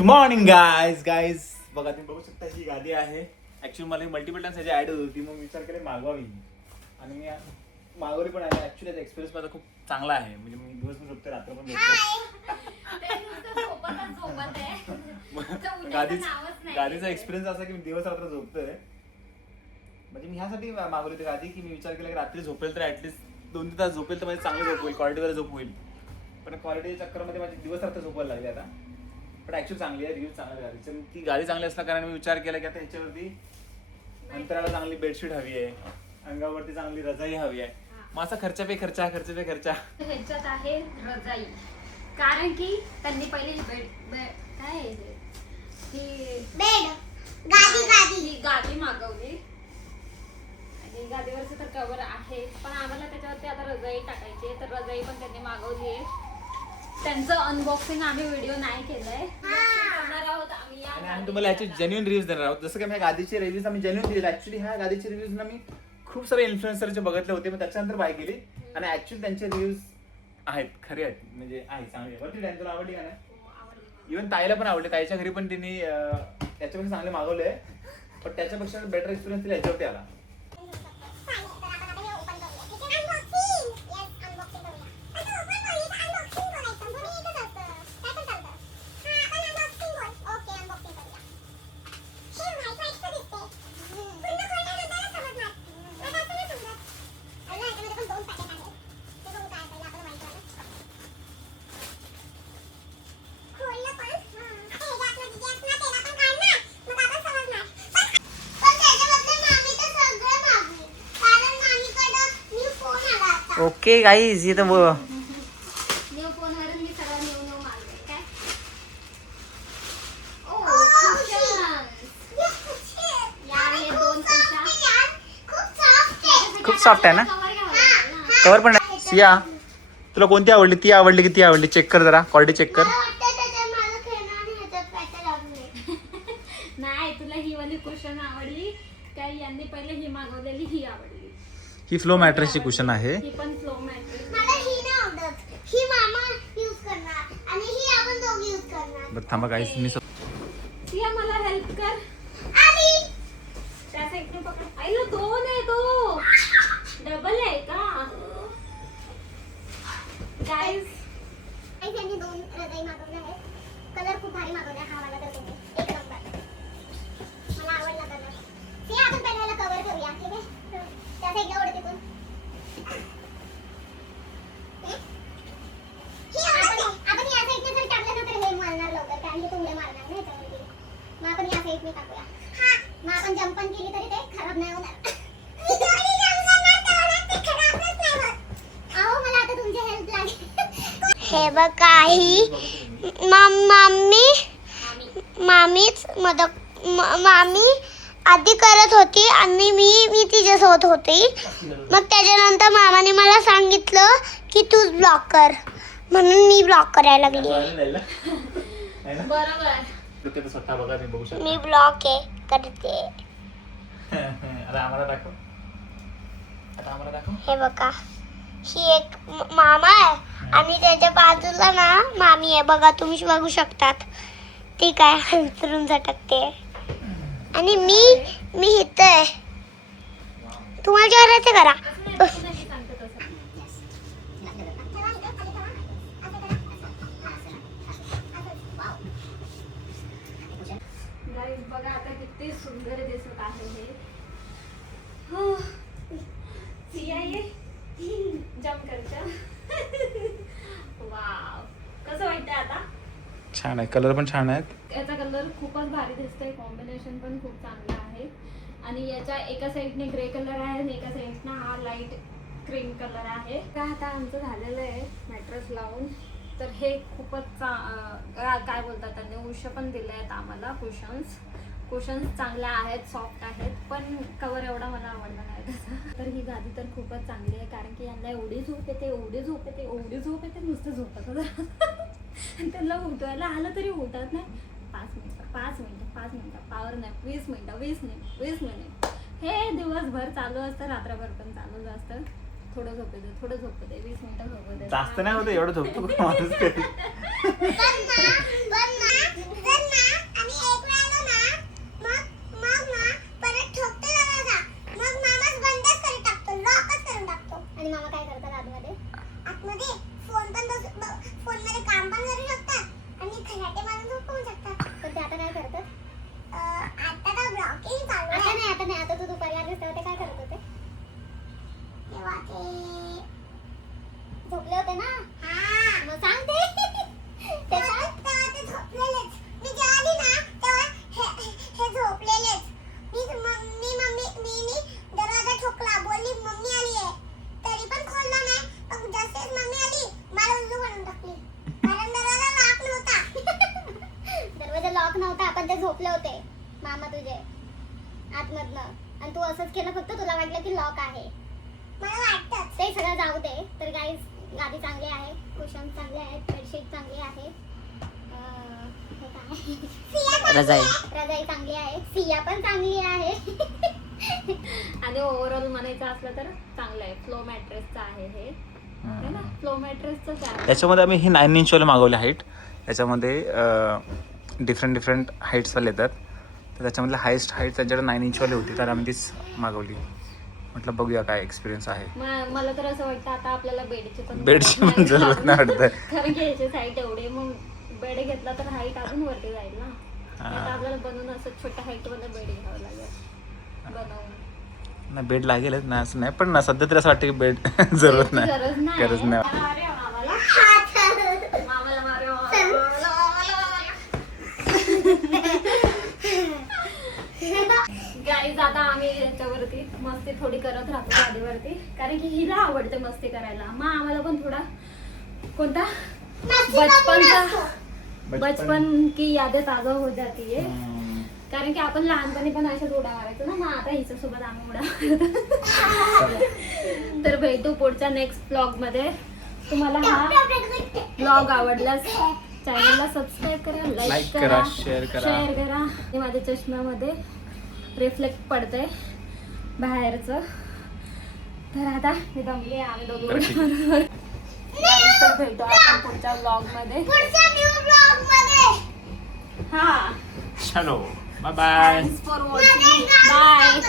Good morning guys बघा तुम्ही बघू शकता ही गादी आहे. ऍक्च्युली मला मल्टिपल टाइम्स ह्याची ऍड होत होती, मग विचार केला मागवावी आणि मी मागवली पण आहे. ऍक्च्युली याचा एक्सपिरियन्स माझा खूप चांगला आहे. म्हणजे मी दिवस पण झोपते, रात्र पण झोपते. गादीचा एक्सपिरियन्स असा की मी दिवस रात्र झोपतोय. म्हणजे मी ह्यासाठी मागवली होती गादी की मी विचार केला की रात्री झोपेल तर ऍटलीस्ट 2-3 तास झोपेल तर माझी चांगली झोप होईल, क्वालिटीवर झोप होईल. पण क्वालिटीच्या चक्करमध्ये माझी दिवस रात्र झोपायला लागली आता. पण ऍक्च्युअली चांगली आहे, रिव्ह्यू चांगला आहे गाडीची. ती गाडी चांगली असल्या कारण मी विचार केला की आता ह्याच्यावरती अंतराला चांगली बेडशीट हवी आहे, अंगावरती चांगली रजाई हवी आहे. मग असा खर्चा पे खर्चा ह्याच्यात आहे रजाई, कारण की त्यांनी पहिले ही गादी मागवली आणि गादीवरचं तर कवर आहे, पण आम्हाला त्याच्यावरती आता रजाई टाकायची आहे. तर रजाई पण त्यांनी मागवली आहे. त्यांचं अनबॉक्सिंग आम्ही व्हिडिओ नाही केलंय, करणार आहोत आम्ही. आणि आम्ही तुम्हाला याचे जेन्युइन रिव्ह्यूज देणार आहोत. जसं की ह्या गादीचे रिव्ह्यूज आम्ही जेन्युइन दिले. ऍक्च्युली ह्या गादीचे रिव्ह्यूज ना मी खूप सारे इन्फ्लुएन्सरचे बघितले होते, मग त्याच्यानंतर बाय केली आणि ऍक्च्युली त्यांचे रिव्ह्यूज आहेत, खरे आहेत, म्हणजे आहे चांगले. बरं ती तुला आवडली का नाही? इव्हन ताईला पण आवडले. ताईच्या घरी पण तिने त्याच्यापेक्षा चांगले मागवले, पण त्याच्यापेक्षा बेटर एक्सपिरियन्स तिला याच्यावरती आला. ओके गाईज, ये तर न्यू फोनवरून मी सगळं न्यू मागवलंय. काय खूप सॉफ्ट आहे ना कवर पण. सिया तुला कोणती आवडली? ती आवडली की ती आवडली? चेक कर जरा, क्वालिटी चेक कर. नाही, तुला ही वाली कुशन आवडली काय? यांनी पहिले ही मागवलेली ही आवडली. ही फ्लो मॅट्रेसची कुशन आहे. ही पण फ्लो मॅट्रेस. मला ही नाही आवडत. ही मामा यूज करणार आणि ही आपण दोघी यूज करणार. बरं थांबा गाईस, मी सिया मला हेल्प कर. आली त्याचा एक पकड. आईला दोन आहे, तो डबल आहे का गाईस? त्यांनी दोन रजाई मागवल्या आहेत. कलर खूप भारी मागवला हा वाला, तर तुम्ही एक नंबर. मला आवडला कलर. ते आपण पहिल्याला कव्हर करूया, ठीक आहे? त्याचा एक आवडते तिथून. ही आवडते. आपण या साईडने जर टाकलं ना तर हे मारणार लवकर, कारण की तुमले मारणार नाही त्यामध्ये. मग आपण या साईडने टाकूया. हा, मग आपण जंप पण केली तरी ते खराब नाही होणार. मी दोन्ही जंप करणार तेवढं ते खराबच नाही होत. अहो, मला आता तुमची हेल्प लागेल. हे बघा, ही मामीच मामी आधी करत होती आणि मी तिच्यासोबत होती. मग त्याच्यानंतर मामाने मला सांगितलं की तूच ब्लॉक कर, म्हणून मी ब्लॉक करायला लागली. बरोबर. स्वतः बघा, तुम्ही बघू शकता. मी ब्लॉक करते. आता आम्हाला दाखव. हे बघा, ही एक मामा आहे आणि त्याच्या बाजूला ना मामी आहे. बघा, तुम्ही बघू शकतात. ती काय हलतरून झटकते आणि मी इथं आहे. तुम्हाला जेवायचं करा. बघा आता किती सुंदर दिसत आहे हे. सिया ये जंप करच्या. वाव, कसं वाटतंय आता? छान आहे, कलर पण छान आहेत. याचा कलर खूपच भारी दिसतोय, कॉम्बिनेशन पण खूप चांगलं आहे. आणि याच्या एका साईडने ग्रे कलर आहे आणि एका साईडने हा लाईट क्रीम कलर आहे. का आता आमचं झालेलं आहे मॅट्रेस लावून. तर हे खूपच काय बोलतात, त्यांनी उश पण दिले आहेत आम्हाला. कुशन्स चांगल्या आहेत, सॉफ्ट आहेत, पण कवर एवढा मला आवडला नाही तसा. तर ही गादी तर खूपच चांगली आहे, कारण की यांना एवढी झोप येते नुसतं झोपत. त्यांना उठवायला आलं तरी उठत नाही. 5 मिनिटं पावर नाही, 20 मिनिट. हे दिवसभर चालू असतं, रात्रभर पण चालूच असतं. थोडं झोपू दे 20 मिनिटं झोपू दे. जास्त नाही होत एवढं झोपतो माणूस. पण ना आता काय करतात? आता तर ब्लॉकिंग चालू आहे. आता नाही आता तू दुपारी आलीस तेव्हा ते काय करत होते? तेव्हा ते झोपले होते ना. मग सांग ते. तेव्हा ते झोपलेलेच. मी जेव्हा आली ना तेव्हा हे झोपलेलेच. मी दरवाजा ठोकला, बोलली मम्मी आली आहे, तरी पण खोलला नाही. पण जसेच मम्मी आली मला उल्लू बनवून टाकली, कारण दरवाजा लॉक नव्हता. दरवाजा लॉक नव्हता, पण ते झोपले होते मामा तुझे आतमधनं, आणि तू असंच केलं फक्त तुला वाटलं की लॉक आहे. मला वाटतं ते सगळं जाऊ दे. तर गाईज गादी चांगली आहे, कुशन चांगले आहेत, बेडशीट चांगली आहे, रजाई चांगली आहे, सिया पण चांगली आहे. आणि ओव्हरऑल म्हणायचं असलं तर चांगलं आहे. फ्लो मॅट्रेसचं आहे हे, है ना? फ्लो मॅट्रेसचंच आहे. त्याच्यामध्ये आम्ही हे 9 इंचवाले मागवले हाईट. त्याच्यामध्ये डिफरंट हाईट्सवाले येतात. तर त्याच्यामधले हायेस्ट हाईट त्यांच्याकडे 9 इंचवाली होती, तर आम्ही तीच मागवली. म्हटलं बघूया काय एक्सपिरियन्स आहे. मला तर असं वाटतं आता आपल्याला बेडची पण जरूरत नाही वाटतं. कारण की याची हाईट एवढी, मग बेड घेतला तर हाईट अजून वरती जाईल ना. आता आपल्याला बनवून असं छोट्या हाईट मध्ये बेड घ्यावं लागेल बनवून. ना बेड लागेलच ना, असं नाही, पण ना सध्या तरी असं वाटतं की बेड गरज नाही. गाईज आता आम्ही याच्यावरती मस्ती थोडी करत राहतो गाडीवरती, कारण की हिला आवडते मस्ती करायला. मग आम्हाला पण थोडा कोणता बचपन की यादें ताजा हो जाती है. कारण की आपण लहानपणी पण अशाच उड्या मारायचो ना. मग आता हिच्या सोबत आम्ही उड्या मारतो. तर भेटू पुढच्या नेक्स्ट ब्लॉग मध्ये. तुम्हाला हा ब्लॉग आवडल्यास चॅनलला सबस्क्राईब करा, लाईक करा, शेअर करा. हे माझ्या चष्म्यामध्ये रिफ्लेक्ट पडतंय बाहेरचं. तर आता मी दमली आहे. आम्ही दोघं भेटू आपण पुढच्या ब्लॉग मध्ये. हा, चलो bye bye. Thanks for watching. Bye.